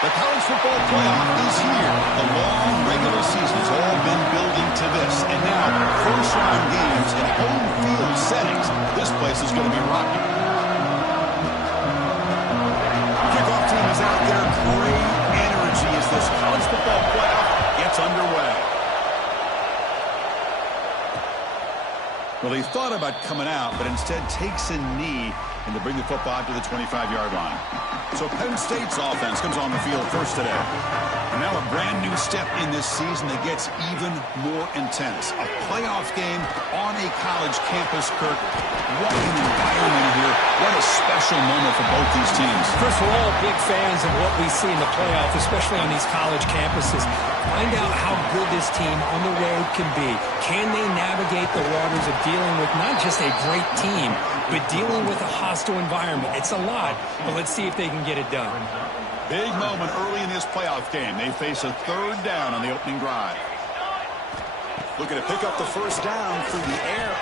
The college football playoff is here. The long regular season has all been building to this. And now, first-round games in home field settings. This place is going to be rocking. Kickoff team is out there. Great energy as this college football playoff gets underway. Well, he thought about coming out, but instead takes a knee and to bring the football to the 25-yard line. So Penn State's offense comes on the field first today. And now a brand new step in this season that gets even more intense. A playoff game on a college campus, Kirk. What an environment here. What a special moment for both these teams. First, we're all big fans of what we see in the playoff, especially on these college campuses. Find out how good this team on the road can be. Can they navigate the waters of dealing with not just a great team, but dealing with a hostile environment? It's a lot, but let's see if they can get it done. Big moment early in this playoff game. They face a third down on the opening drive. Looking to pick up the first down through the air.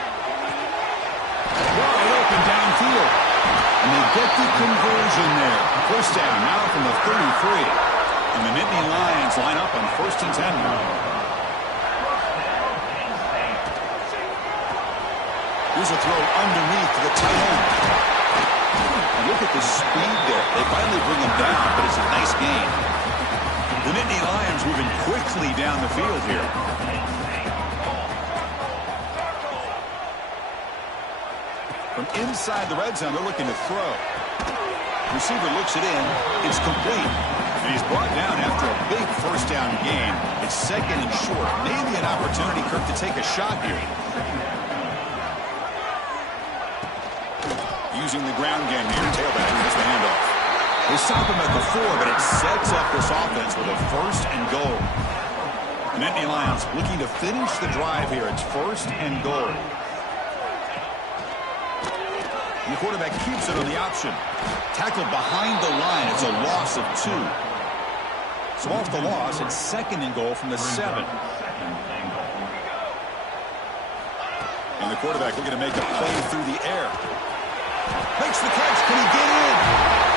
Wide open downfield. And they get the conversion there. First down now from the 33. And the Nittany Lions line up on first and 10. Here's a throw underneath to the tight end. And look at the speed there. They finally bring him down, but it's a nice gain. The Nittany Lions moving quickly down the field here. From inside the red zone, they're looking to throw. Receiver looks it in. It's complete. And he's brought down after a big first down gain. It's second and short. Maybe an opportunity, Kirk, to take a shot here. Using the ground game here. Tailback gets the handoff. They stop him at the 4, but it sets up this offense with a first and goal. The Nittany Lions looking to finish the drive here. It's first and goal. And the quarterback keeps it on the option. Tackled behind the line. It's a loss of 2. So off the loss, it's second and goal from the 7. And the quarterback looking to make a play through the air. Makes the catch. Can he get in?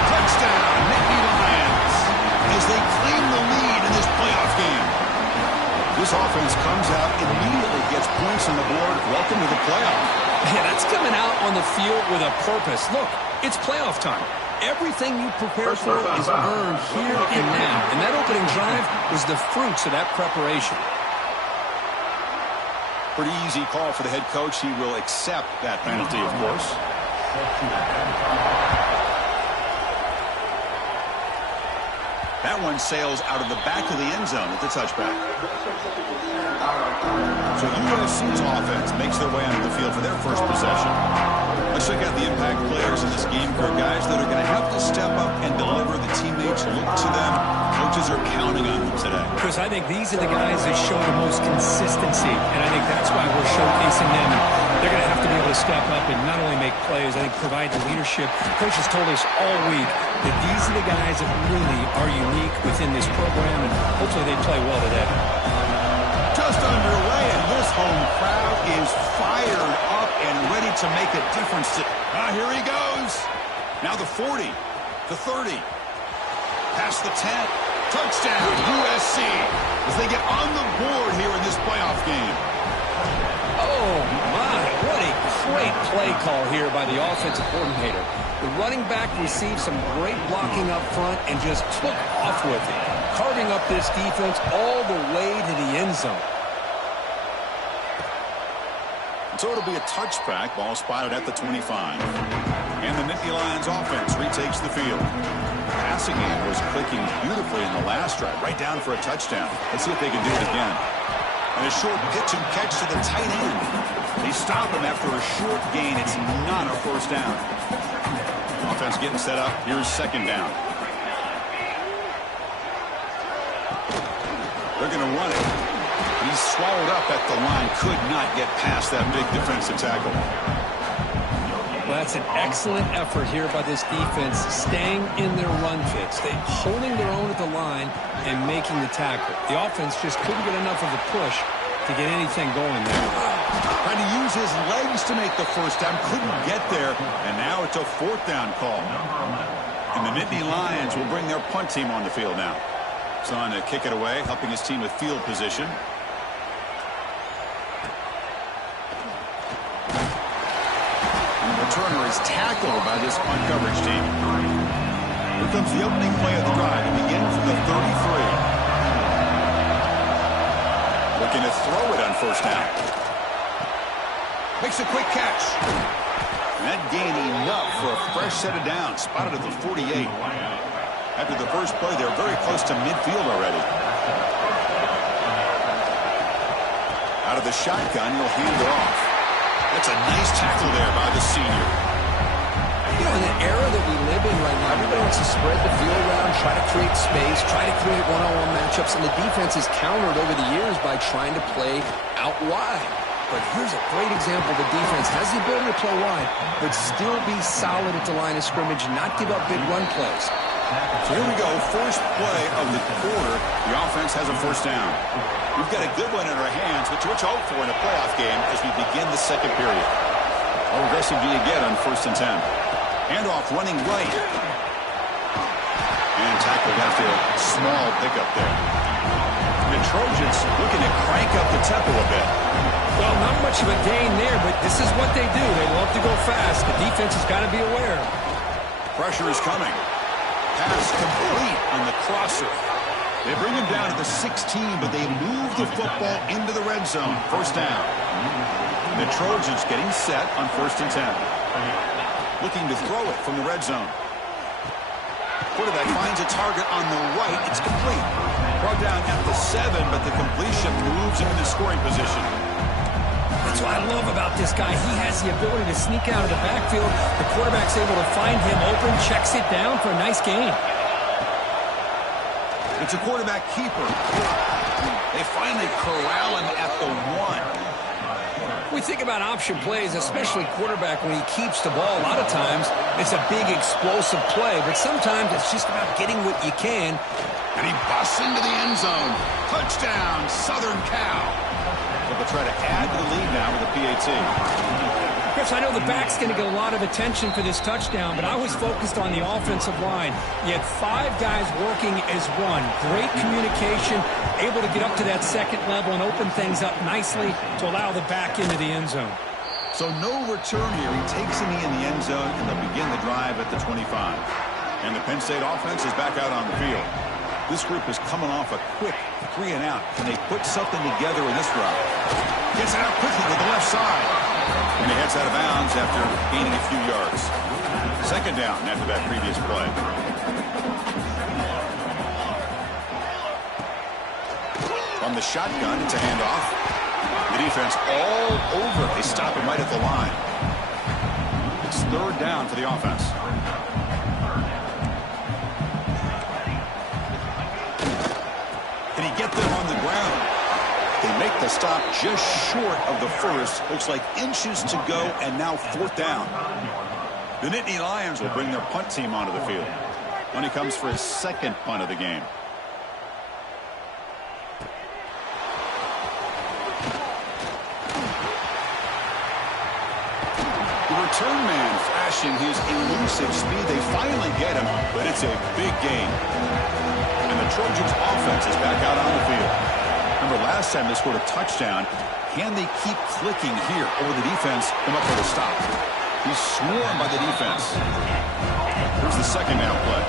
Touchdown, Nittany Lions, as they claim the lead in this playoff game. This offense comes out, immediately gets points on the board. Welcome to the playoff. Yeah, that's coming out on the field with a purpose. Look, it's playoff time. Everything you prepare for is earned here and now. And that opening drive was the fruits of that preparation. Pretty easy call for the head coach. He will accept that penalty, of course. That one sails out of the back of the end zone at the touchback. So USC's offense makes their way onto the field for their first possession. Let's check out the impact players in this game, Kirk. Guys that are going to have to step up and deliver. The teammates look to them. Coaches are counting on them today. Chris, I think these are the guys that show the most consistency, and I think that's why we're showcasing them. They're going to have to be able to step up and not only make plays, I think provide the leadership. Coaches told us all week that these are the guys that really are unique within this program, and hopefully they play well today. Just underway, and this home crowd is fired up and ready to make a difference. Here he goes. Now the 40, the 30, past the 10. Touchdown, USC, as they get on the board here in this playoff game. Oh, my, what a great play call here by the offensive coordinator. The running back received some great blocking up front and just took off with it, carving up this defense all the way to the end zone. So it'll be a touchback. Ball spotted at the 25. And the Nittany Lions offense retakes the field. Passing game was clicking beautifully in the last drive, right down for a touchdown. Let's see if they can do it again. And a short pitch and catch to the tight end. They stop him after a short gain. It's not a first down. Offense getting set up. Here's second down. They're going to run it. He's swallowed up at the line. Could not get past that big defensive tackle. Well, that's an excellent effort here by this defense, staying in their run fits. They holding their own at the line and making the tackle. The offense just couldn't get enough of a push to get anything going there. Trying to use his legs to make the first down. Couldn't get there. And now it's a fourth down call. And the Nittany Lions will bring their punt team on the field now. It's on to kick it away, helping his team with field position. And the returner is tackled by this punt coverage team. Here comes the opening play of the drive. It begins from the 33. Looking to throw it on first down. Makes a quick catch. And that gained enough for a fresh set of downs. Spotted at the 48. After the first play, they're very close to midfield already. Out of the shotgun, he'll hand it off. That's a nice tackle there by the senior. You know, in the era that we live in right now, everybody wants to spread the field around, try to create space, try to create one-on-one matchups, and the defense is countered over the years by trying to play out wide. But here's a great example. The defense has the ability to play wide, but still be solid at the line of scrimmage, not give up big run plays. So here we go, first play of the quarter. The offense has a first down. We've got a good one in our hands, which hope for in a playoff game as we begin the second period. How aggressive do you get on 1st and 10? Handoff running right. And tackled after a small pickup there. The Trojans looking to crank up the tempo a bit. Well, not much of a gain there, but this is what they do. They love to go fast. The defense has got to be aware. Pressure is coming. Pass complete on the crosser. They bring him down to the 16, but they move the football into the red zone. First down. The Trojans getting set on 1st and 10. Looking to throw it from the red zone. Quarterback finds a target on the right. It's complete. Brought down at the 7, but the completion moves him into scoring position. That's what I love about this guy. He has the ability to sneak out of the backfield. The quarterback's able to find him open, checks it down for a nice gain. It's a quarterback keeper. They finally corral him at the 1. We think about option plays, especially quarterback, when he keeps the ball. A lot of times, it's a big explosive play, but sometimes it's just about getting what you can. And he busts into the end zone. Touchdown, Southern Cal. They'll try to add to the lead now with a PAT. Chris, I know the back's going to get a lot of attention for this touchdown, but I was focused on the offensive line. You had 5 guys working as one. Great communication, able to get up to that second level and open things up nicely to allow the back into the end zone. So no return here. He takes a knee in the end zone, and they'll begin the drive at the 25. And the Penn State offense is back out on the field. This group is coming off a quick 3 and out. Can they put something together in this drive? Gets it out quickly with the left side. And he heads out of bounds after gaining a few yards. Second down after that previous play. From the shotgun, it's a handoff. The defense all over. They stop him right at the line. It's 3rd down for the offense. Can he get them on the ground? They make the stop just short of the first. Looks like inches to go, and now 4th down. The Nittany Lions will bring their punt team onto the field. When he comes for his 2nd punt of the game. The return man flashing his elusive speed. They finally get him, but it's a big gain. And the Trojans offense is back out on the field. Remember last time they scored a touchdown. Can they keep clicking here? Or will the defense come up with a stop? He's swarmed by the defense. Here's the 2nd down play.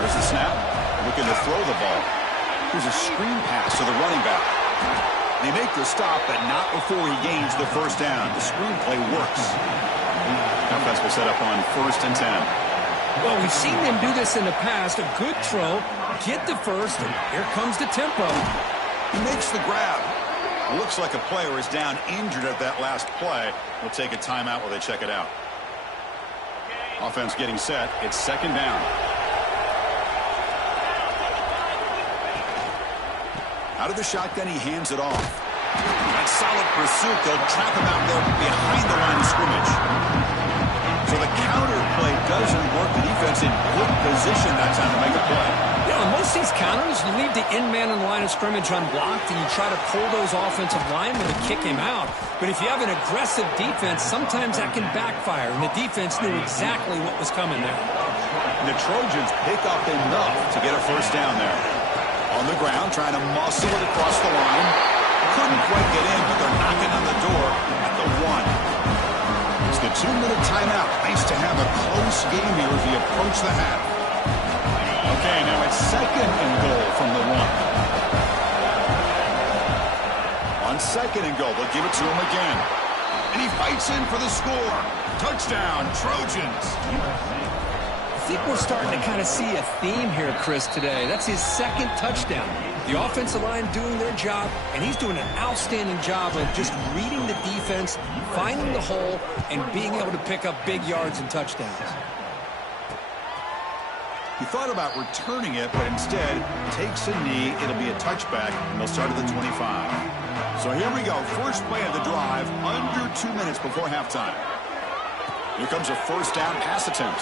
Here's the snap. Looking to throw the ball. Here's a screen pass to the running back. They make the stop, but not before he gains the 1st down. The screen play works. Offense will set up on 1st and 10. Well, we've seen them do this in the past. A good throw, get the first, and here comes the tempo. He makes the grab. Looks like a player is down injured at that last play. We'll take a timeout while they check it out. Offense getting set. It's 2nd down. Out of the shotgun, he hands it off. That solid pursuit. They'll trap him out there behind the line of scrimmage. So the counter play doesn't work. The defense in good position that time to make a play. You know, in most against these counters, you leave the in man on the line of scrimmage unblocked, and you try to pull those offensive linemen to kick him out. But if you have an aggressive defense, sometimes that can backfire, and the defense knew exactly what was coming there. And the Trojans pick up enough to get a first down there. On the ground, trying to muscle it across the line. Couldn't quite get in, but they're knocking on the door at the 1. It's the 2-minute timeout. Nice to have a close game here as we approach the half. Okay, now it's 2nd and goal from the 1. On 2nd and goal, they'll give it to him again. And he fights in for the score. Touchdown, Trojans. I think we're starting to kind of see a theme here, Chris, today. That's his 2nd touchdown. The offensive line doing their job, and he's doing an outstanding job of just reading the defense, finding the hole, and being able to pick up big yards and touchdowns. He thought about returning it, but instead takes a knee. It'll be a touchback, and they'll start at the 25. So here we go. First play of the drive, under 2 minutes before halftime. Here comes a first down pass attempt.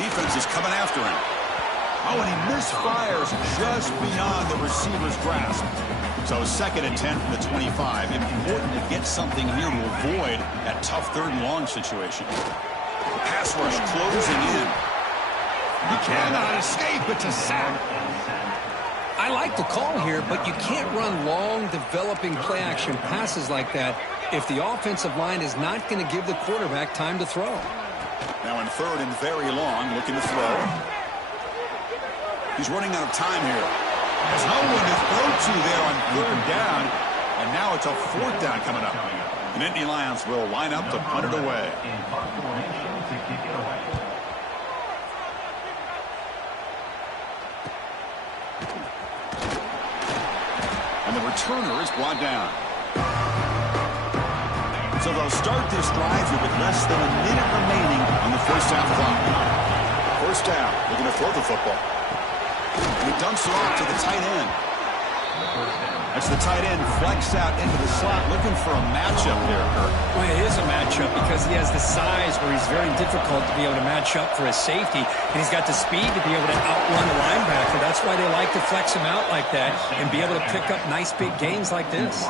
Defense is coming after him. Oh, and he misfires just beyond the receiver's grasp. So 2nd and 10 from the 25. Important to get something here to avoid that tough 3rd and long situation. The pass rush closing in. He cannot escape. It's a sack. I like the call here, but you can't run long, developing play-action passes like that if the offensive line is not going to give the quarterback time to throw. Now in 3rd and very long, looking to throw. He's running out of time here. There's no one to throw to there on 3rd down, and now it's a 4th down coming up. The Nittany Lions will line up to punt it away. And the returner is brought down. So they'll start this drive here with less than a minute remaining on the first half clock. First down, looking to throw the football. And he dumps it off to the tight end. That's the tight end flex out into the slot, looking for a matchup there, Kirk. Well, it is a matchup because he has the size where he's very difficult to be able to match up for his safety, and he's got the speed to be able to outrun a linebacker. That's why they like to flex him out like that and be able to pick up nice big gains like this.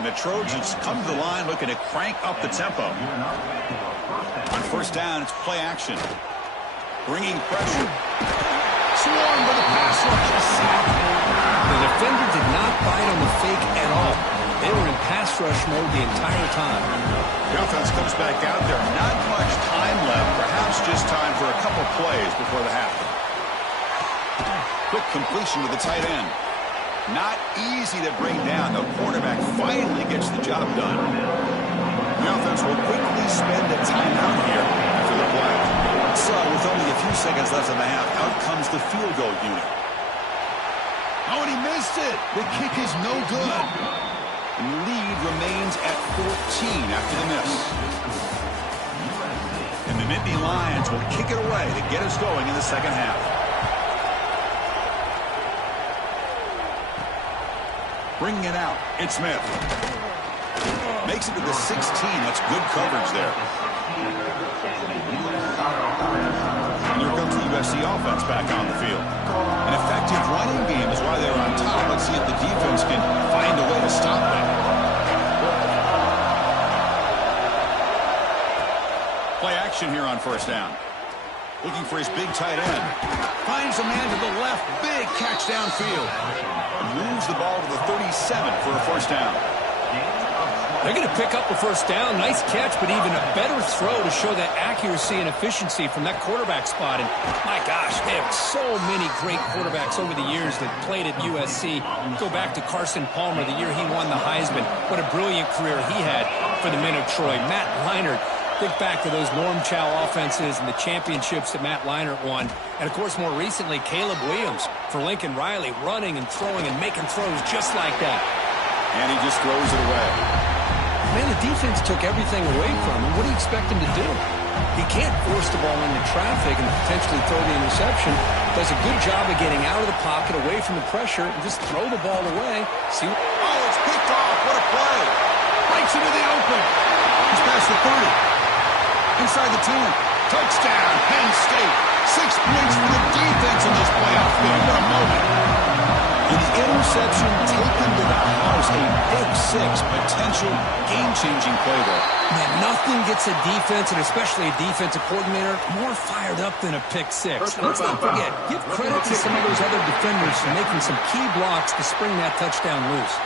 And the Trojans come to the line looking to crank up the tempo. On first down, it's play action. Bringing pressure. Swarmed by the pass rush. A sack. The defender did not bite on the fake at all. They were in pass rush mode the entire time. The offense comes back out there. Not much time left. Perhaps just time for a couple plays before the half. Quick completion to the tight end. Not easy to bring down. The quarterback finally gets the job done. The offense will quickly spend a timeout here after the play. So with only a few seconds left in the half, out comes the field goal unit. Oh, and he missed it. The kick is no good. And the lead remains at 14 after the miss. And the Nittany Lions will kick it away to get us going in the second half. Bringing it out, it's Smith. Makes it to the 16. That's good coverage there. And here comes the USC offense back on the field. An effective running game is why they're on top. Let's see if the defense can find a way to stop them. Play action here on first down. Looking for his big tight end. Finds a man to the left. Big catch downfield. Moves the ball to the 37 for a first down. They're going to pick up the first down. Nice catch, but even a better throw to show that accuracy and efficiency from that quarterback spot. And my gosh, they have so many great quarterbacks over the years that played at USC. Go back to Carson Palmer, the year he won the Heisman. What a brilliant career he had for the men of Troy. Matt Leinart. Think back to those Norm Chow offenses and the championships that Matt Leinart won. And, of course, more recently, Caleb Williams for Lincoln Riley, running and throwing and making throws just like that. And he just throws it away. Man, the defense took everything away from him. What do you expect him to do? He can't force the ball into traffic and potentially throw the interception. Does a good job of getting out of the pocket, away from the pressure, and just throw the ball away. See? Oh, it's picked off. What a play. Breaks into the open. He's past the 30. Inside the 10. Touchdown, Penn State. 6 points for the defense in this playoff game. What a moment. And the interception taken to the house. A big 6, potential game-changing play there. Man, nothing gets a defense, and especially a defensive coordinator, more fired up than a pick 6. Let's not forget, give credit to some of those other defenders for making some key blocks to spring that touchdown loose.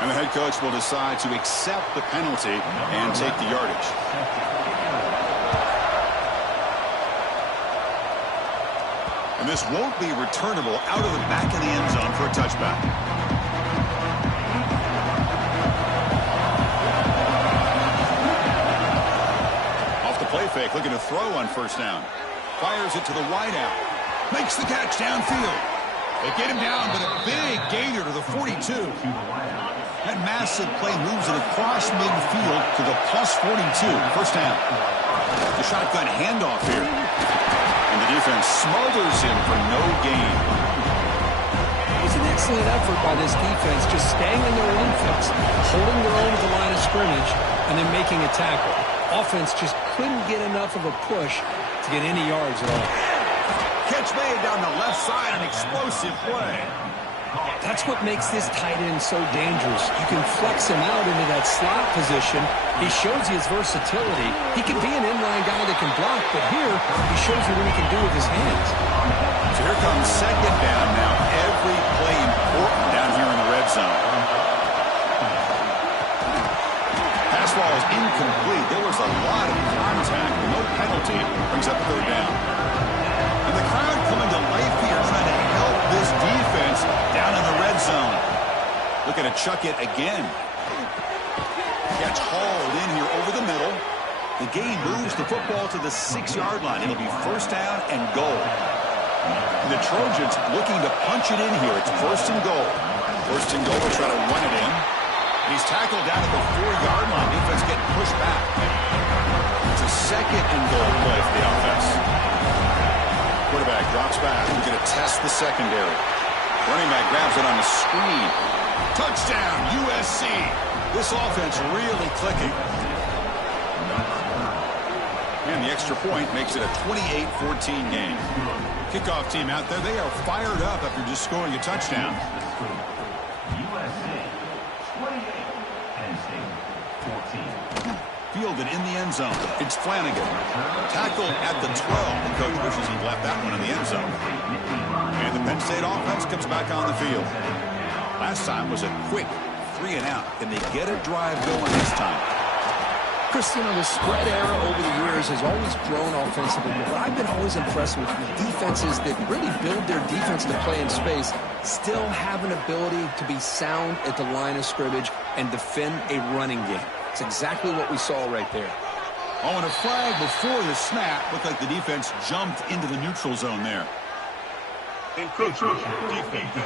And the head coach will decide to accept the penalty and take the yardage. And this won't be returnable out of the back of the end zone for a touchback. Off the play fake, looking to throw on first down. Fires it to the wideout. Makes the catch downfield. They get him down, but a big gainer to the 42. That massive play moves it across midfield to the +42. First down. The shotgun handoff here. And the defense smothers him for no gain. It was an excellent effort by this defense, just staying in their own fence, holding their own at the line of scrimmage, and then making a tackle. Offense just couldn't get enough of a push to get any yards at all. Catch made down the left side, an explosive play. That's what makes this tight end so dangerous. You can flex him out into that slot position. He shows you his versatility. He can be an inline guy that can block, but here he shows you what he can do with his hands. So here comes second down now. Every play important down here in the red zone. Pass ball is incomplete. There was a lot of contact. No penalty. Brings up third down. And the crowd coming to life here, trying to help this defense down in the red zone. Looking to chuck it again. Gets hauled in here over the middle. The gain moves the football to the 6-yard line. It'll be first down and goal. And the Trojans looking to punch it in here. It's first and goal. First and goal, they'll try to run it in. He's tackled down at the 4-yard line. Defense getting pushed back. It's a second and goal play for the offense. Quarterback drops back. He's going to test the secondary. Running back grabs it on the screen. Touchdown, USC. This offense really clicking. And the extra point makes it a 28-14 game. Kickoff team out there, they are fired up after just scoring a touchdown. Fielded in the end zone. It's Flanagan. Tackled at the 12. The coach wishes he'd left that one in the end zone. And the Penn State offense comes back on the field. Last time was a quick 3 and out. Can they get a drive going this time? Chris, the spread era over the years has always grown offensively, but I've been always impressed with defenses that really build their defense to play in space, still have an ability to be sound at the line of scrimmage and defend a running game. It's exactly what we saw right there. Oh, and a flag before the snap. Looked like the defense jumped into the neutral zone there. Encroachment defense.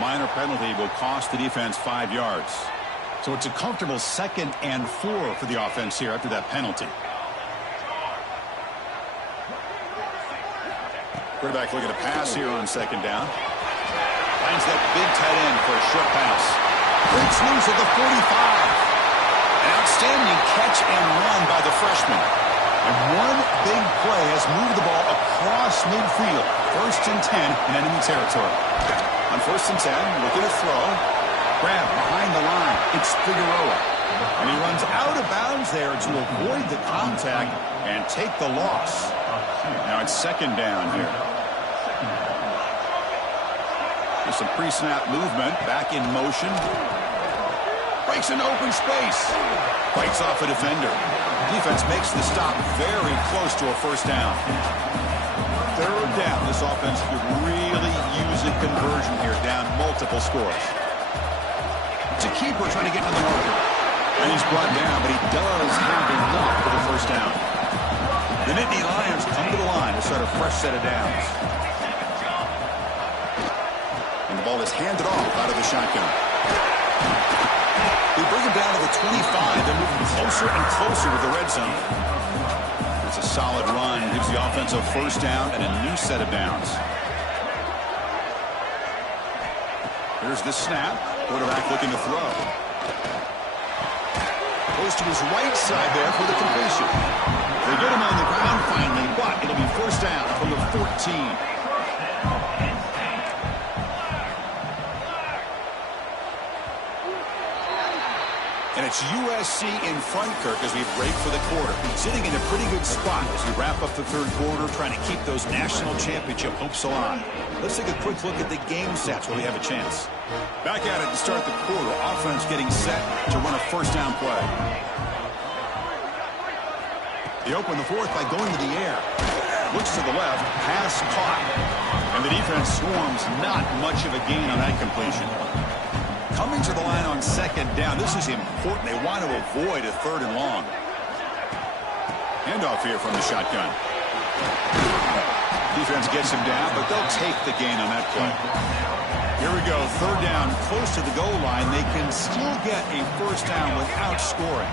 Minor penalty will cost the defense 5 yards. So it's a comfortable 2nd and 4 for the offense here after that penalty. Quarterback looking to pass here on 2nd down. Finds that big tight end for a short pass. Breaks loose at the 45. An outstanding catch and run by the freshman. And one big play has moved the ball across midfield. 1st and 10 in enemy territory. On 1st and 10, looking to throw. Grab behind the line. It's Figueroa. And he runs out of bounds there to avoid the contact and take the loss. Now it's 2nd down here. There's some pre-snap movement. Back in motion. Breaks into open space. Fights off a defender. Defense makes the stop very close to a 1st down. 3rd down. This offense could really use a conversion here, down multiple scores. It's a keeper trying to get into the market. And he's brought down, but he does have enough for the 1st down. The Nittany Lions come to the line to start a fresh set of downs. And the ball is handed off out of the shotgun. They bring him down to the 25. They're moving closer and closer to the red zone. It's a solid run. Gives the offense a 1st down and a new set of downs. Here's the snap. Quarterback looking to throw. Goes to his right side there for the completion. They get him on the ground finally, but it'll be first down from the 14. And it's USC in front, Kirk, as we break for the quarter. Sitting in a pretty good spot as we wrap up the third quarter, trying to keep those national championship hopes alive. Let's take a quick look at the game stats where we have a chance. Back at it to start the quarter. Offense getting set to run a first down play. They open the fourth by going to the air. Looks to the left, pass caught. And the defense swarms, not much of a gain on that completion. Coming to the line on second down. This is important. They want to avoid a third and long. Handoff here from the shotgun. Defense gets him down, but they'll take the gain on that play. Here we go. Third down, close to the goal line. They can still get a first down without scoring.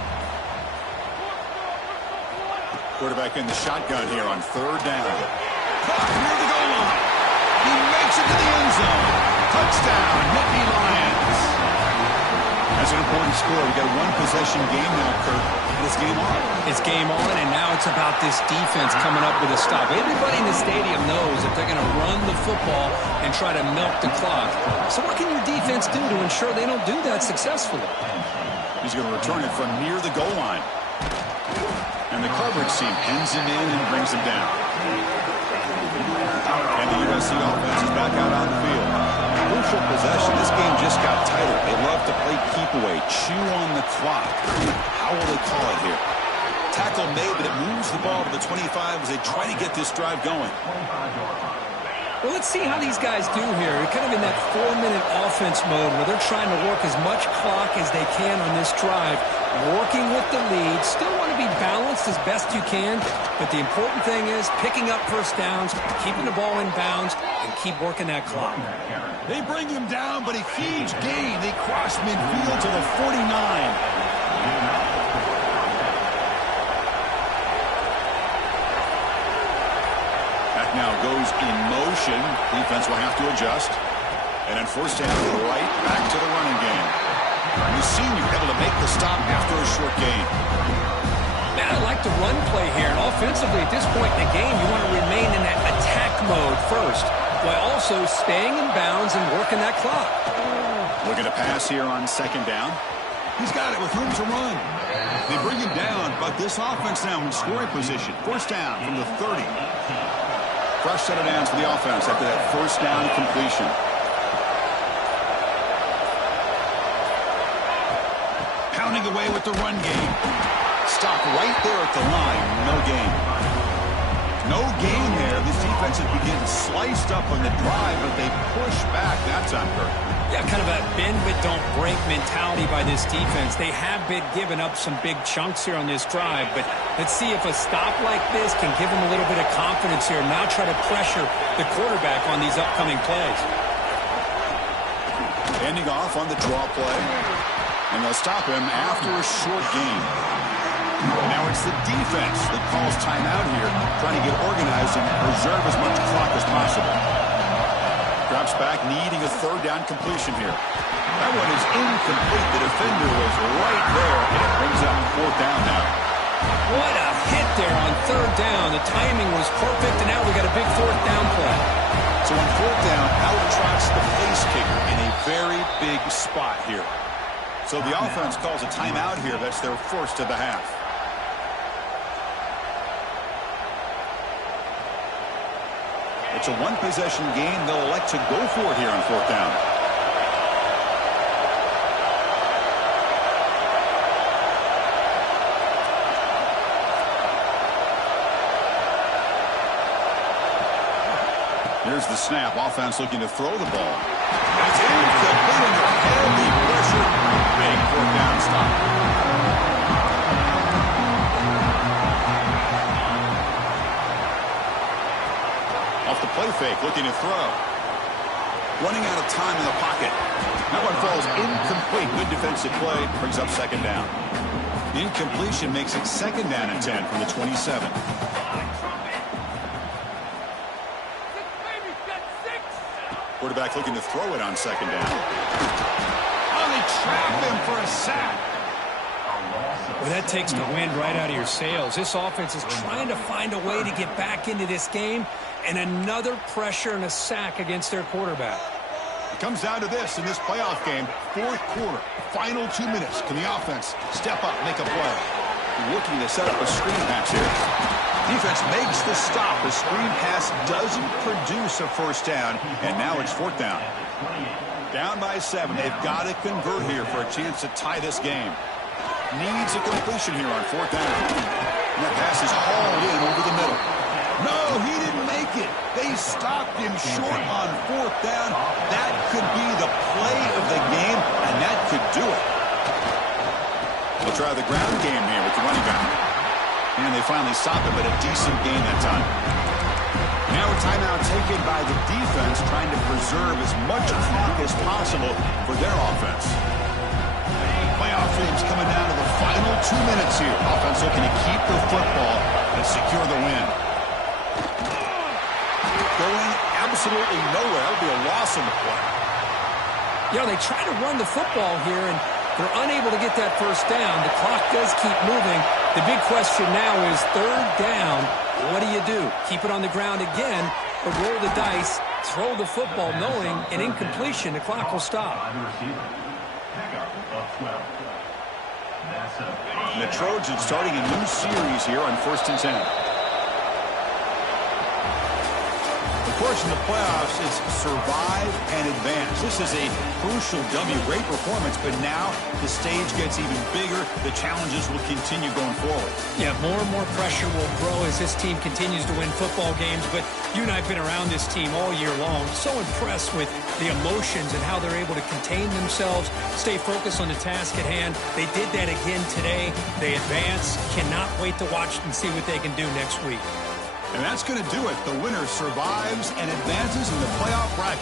Quarterback in the shotgun here on third down. Caught near the goal line. He makes it to the end zone. Touchdown, Nittany Lions. That's an important score. We got a one-possession game now, Kurt. This game on. It's game on, and now it's about this defense coming up with a stop. Everybody in the stadium knows that they're going to run the football and try to milk the clock. So what can your defense do to ensure they don't do that successfully? He's going to return it from near the goal line. And the coverage team pins him in and brings him down. And the USC offense is back out on the field. Crucial possession. This game just got tighter. They love to play keep away, chew on the clock. How will they call it here? Tackle made, but it moves the ball to the 25 as they try to get this drive going. Well, let's see how these guys do here. They're kind of in that 4-minute offense mode where they're trying to work as much clock as they can on this drive, working with the lead. Still want to be balanced as best you can, but the important thing is picking up first downs, keeping the ball in bounds, and keep working that clock. They bring him down, but a huge gain. They cross midfield to the 49. Now goes in motion. Defense will have to adjust. And on first down, right back to the running game. The senior able to make the stop after a short gain. Man, I like the run play here. And offensively, at this point in the game, you want to remain in that attack mode first, while also staying in bounds and working that clock. Looking to pass here on second down. He's got it with room to run. They bring him down, but this offense now in scoring position. First down from the 30. Fresh set of downs for the offense after that first down completion. Pounding away with the run game. Stop right there at the line. No gain. No gain there. This defense is beginning sliced up on the drive, but they push back. That's on Kirk. Yeah, kind of a bend but don't break mentality by this defense. They have been giving up some big chunks here on this drive, but let's see if a stop like this can give them a little bit of confidence here. Now try to pressure the quarterback on these upcoming plays. Ending off on the draw play, and they'll stop him after a short gain. Now it's the defense that calls timeout here, trying to get organized and preserve as much clock as possible. Drops back, needing a third down completion here. That one is incomplete. The defender was right there, and it brings up fourth down now. What a hit there on third down. The timing was perfect, and now we got a big fourth down play. So on fourth down, out trots the place kicker in a very big spot here. So the offense calls a timeout here. That's their first of the half. It's a one-possession game. They'll elect to go for it here on fourth down. Here's the snap. Offense looking to throw the ball. It's incomplete under heavy pressure. Big fourth down stop. Off the play fake, looking to throw. Running out of time in the pocket. That one falls incomplete. Good defensive play. Brings up second down. Incompletion makes it second down and 10 from the 27. Quarterback looking to throw it on second down. Oh, they trap him for a sack. Well, that takes the wind right out of your sails. This offense is trying to find a way to get back into this game, and another pressure and a sack against their quarterback. It comes down to this in this playoff game, fourth quarter, final 2 minutes. Can the offense step up, make a play? Looking to set up a screen pass here. Defense makes the stop. The screen pass doesn't produce a first down, and now it's fourth down. Down by 7. They've got to convert here for a chance to tie this game. Needs a completion here on fourth down. And that pass is hauled in over the middle. No, he didn't make it. They stopped him short on fourth down. That could be the play of the game, and that could do it. They'll try the ground game here with the running back. And they finally stopped him, but a decent gain that time. Now a timeout taken by the defense, trying to preserve as much clock as possible for their offense. Playoff games coming down to the final 2 minutes here. Offense looking to keep the football and secure the win. Going absolutely nowhere. That would be a loss in the play. You know, they try to run the football here, and they're unable to get that first down. The clock does keep moving. The big question now is third down. What do you do? Keep it on the ground again, or roll the dice, throw the football, knowing an incompletion, the clock will stop. And the Trojans starting a new series here on 1st and 10. Of course, in the playoffs, it's survive and advance. This is a crucial W. Great performance, but now the stage gets even bigger. The challenges will continue going forward. Yeah, more and more pressure will grow as this team continues to win football games. But you and I have been around this team all year long. So impressed with the emotions and how they're able to contain themselves, stay focused on the task at hand. They did that again today. They advance. Cannot wait to watch and see what they can do next week. And that's going to do it. The winner survives and advances in the playoff bracket.